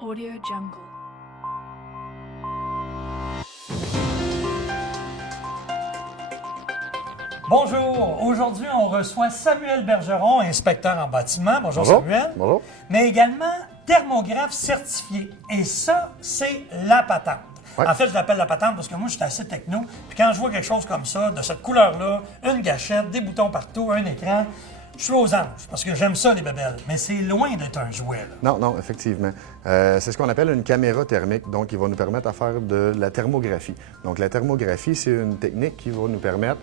Audio Jungle. Bonjour, aujourd'hui on reçoit Samuel Bergeron, inspecteur en bâtiment. Bonjour Samuel. Bonjour. Mais également thermographe certifié. Et ça, c'est la patente. Ouais. En fait, je l'appelle la patente parce que moi, je suis assez techno. Puis quand je vois quelque chose comme ça, de cette couleur-là, une gâchette, des boutons partout, un écran, je suis aux anges parce que j'aime ça, les bébelles. Mais c'est loin d'être un jouet, là. Non, effectivement. C'est ce qu'on appelle une caméra thermique, donc qui va nous permettre de faire de la thermographie. Donc la thermographie, c'est une technique qui va nous permettre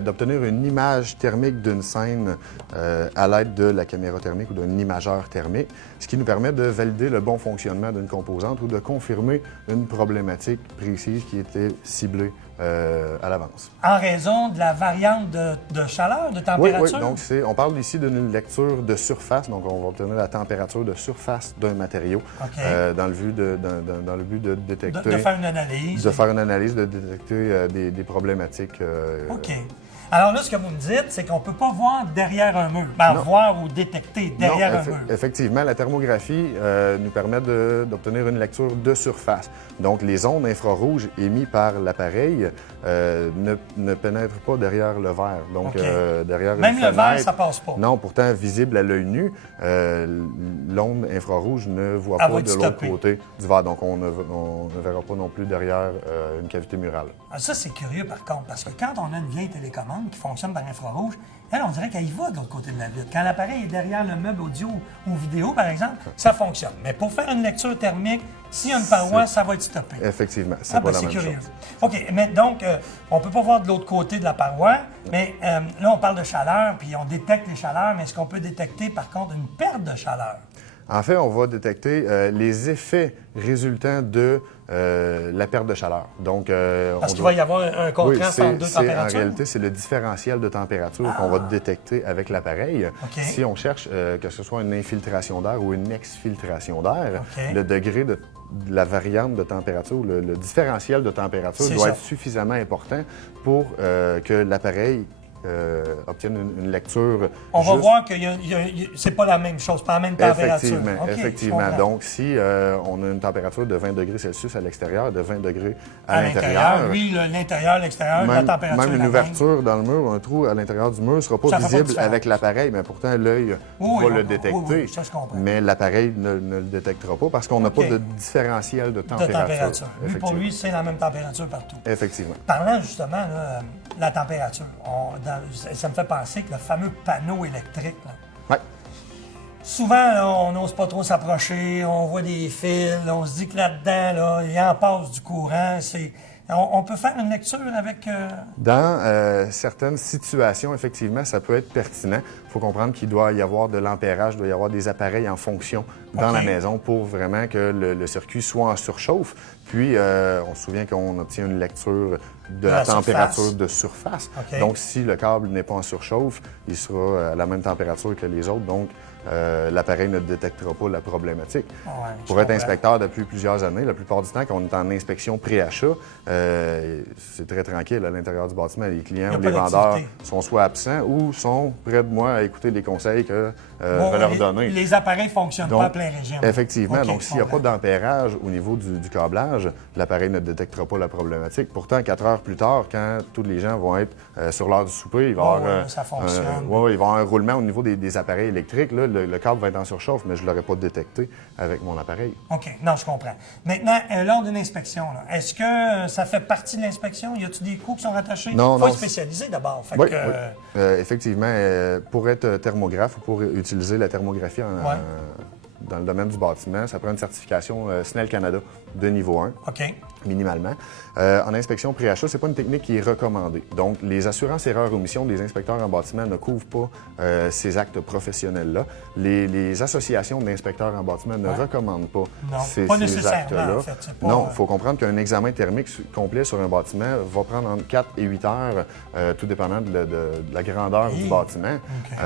d'obtenir une image thermique d'une scène à l'aide de la caméra thermique ou d'un imageur thermique, ce qui nous permet de valider le bon fonctionnement d'une composante ou de confirmer une problématique précise qui était ciblée à l'avance. En raison de la variante de chaleur, de Oui, température? donc on parle ici d'une lecture de surface, donc on va obtenir la température de surface d'un matériau dans le but de détecter... De faire une analyse. De faire une analyse, de détecter des problématiques. OK. Alors là, ce que vous me dites, c'est qu'on ne peut pas voir derrière un mur. Ben, Non. voir ou détecter derrière Non, un mur. effectivement, la thermographie nous permet d'obtenir une lecture de surface. Donc, les ondes infrarouges émises par l'appareil ne pénètrent pas derrière le verre. Donc, OK. derrière Même une le verre, fenêtre, ça passe pas. Non, pourtant, visible à l'œil nu, l'onde infrarouge ne voit Elle pas va de être l'autre stoppée. côté du verre. Donc, on ne verra pas non plus derrière une cavité murale. Ah, ça, c'est curieux, par contre, parce que quand on a une vieille télécommande qui fonctionne par infrarouge, elle, on dirait qu'elle y va de l'autre côté de la vitre. Quand l'appareil est derrière le meuble audio ou vidéo, par exemple, ça fonctionne. Mais pour faire une lecture thermique, s'il y a une paroi, ça va être stoppé. Effectivement, c'est Ah, pas ben, la c'est même curieux. chose. OK, mais donc, on ne peut pas voir de l'autre côté de la paroi, mais là, on parle de chaleur, puis on détecte les chaleurs, mais est-ce qu'on peut détecter, par contre, une perte de chaleur? En fait, on va détecter les effets résultant de la perte de chaleur. Donc, Parce qu'il va y avoir un contraste entre deux en températures? réalité, c'est le différentiel de température qu'on va détecter avec l'appareil. OK. Si on cherche que ce soit une infiltration d'air ou une exfiltration d'air, OK. le degré de la variante de température, le différentiel de température C'est doit ça. être suffisamment important pour que l'appareil obtienne une lecture On va juste. voir que c'est pas la même chose, pas la même température. Effectivement, OK, je effectivement. comprends. Donc, si on a une température de 20 degrés Celsius à l'extérieur, de 20 degrés à à l'intérieur, l'intérieur, oui, l'intérieur, l'extérieur, la température même est une la ouverture dans le mur, un trou à l'intérieur du mur ne sera Ça pas fait pas de visible différence. avec l'appareil, mais pourtant l'œil Oui, va oui, le oui, détecter. oui, ça, je comprends. Mais l'appareil ne le détectera pas parce qu'on n'a OK. pas de différentiel de de température. température. Lui, pour Effectivement. lui, c'est la même température partout. Effectivement. Parlant justement là, la température, ça me fait penser que le fameux panneau électrique, là, Ouais. souvent, là, on n'ose pas trop s'approcher, on voit des fils, on se dit que là-dedans, là, il en passe du courant. On peut faire une lecture avec... Dans certaines situations, effectivement, ça peut être pertinent. Il faut comprendre qu'il doit y avoir de l'ampérage, il doit y avoir des appareils en fonction dans OK. la maison pour vraiment que le circuit soit en surchauffe. Puis, on se souvient qu'on obtient une lecture de la la température surface. de surface. OK. Donc, si le câble n'est pas en surchauffe, il sera à la même température que les autres. Donc, l'appareil ne détectera pas la problématique. Ouais, je Pour être comprends. inspecteur depuis plusieurs années, la plupart du temps, quand on est en inspection pré-achat, c'est très tranquille à l'intérieur du bâtiment. Les clients Il y a ou pas les vendeurs d'activité. sont soit absents ou sont près de moi à écouter les conseils que je Bon, vais leur donner. les appareils ne fonctionnent pas à plein régime. Effectivement. OK, Donc, je s'il n'y a pas comprends. d'ampérage au niveau du câblage, l'appareil ne détectera pas la problématique. Pourtant, 4 heures plus tard, quand tous les gens vont être sur l'heure du souper, il va y avoir, ouais, ça fonctionne. il va y avoir un roulement au niveau des appareils électriques. Là, le câble va être en surchauffe, mais je ne l'aurais pas détecté avec mon appareil. OK, non, je comprends. Maintenant, lors d'une inspection, là, est-ce que ça fait partie de l'inspection? Y a-t-il des coûts qui sont rattachés? Non, Il faut non, être spécialisé d'abord. Fait Oui, que, oui. Effectivement, pour être thermographe ou pour utiliser la thermographie dans le domaine du bâtiment, ça prend une certification SNEL Canada de niveau 1. OK. Minimalement. En inspection pré-achat, ce n'est pas une technique qui est recommandée. Donc, les assurances erreurs omission des inspecteurs en bâtiment ne couvrent pas ces actes professionnels-là. Les associations d'inspecteurs en bâtiment ne recommandent pas Non, ces, pas ces nécessairement, actes-là. en fait, c'est pas- Non, il faut comprendre qu'un examen thermique complet sur un bâtiment va prendre entre 4 et 8 heures, tout dépendant de la grandeur du bâtiment. OK.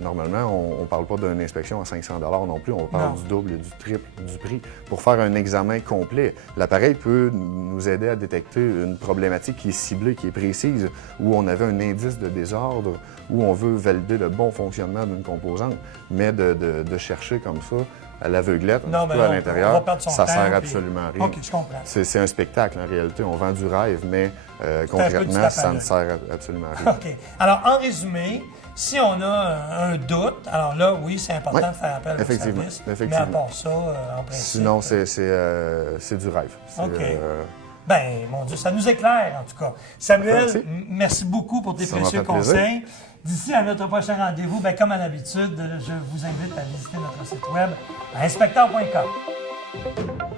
Normalement, on ne parle pas d'une inspection à 500 non plus. On parle Non. du double et du triple du prix pour faire un examen complet. L'appareil peut nous aider à détecter une problématique qui est ciblée, qui est précise, où on avait un indice de désordre, où on veut valider le bon fonctionnement d'une composante. Mais de chercher comme ça à l'aveuglette, Non, un mais petit peu à on l'intérieur, va perdre son ça temps, sert puis- absolument à rien. OK, je comprends. C'est un spectacle en réalité. On vend du rêve, mais peu du concrètement, tape ça à ne l'œil. sert absolument à rien. OK. Alors, en résumé, si on a un doute, alors là, oui, c'est important Oui, de faire appel à votre effectivement, service. Mais à effectivement. part ça, en principe... Sinon, c'est du rêve. C'est, OK. Ben, mon Dieu, ça nous éclaire, en tout cas. Samuel, Merci. merci beaucoup pour tes Ça m'a précieux fait plaisir. conseils. D'ici à notre prochain rendez-vous, ben, comme à l'habitude, je vous invite à visiter notre site web à inspecteur.com.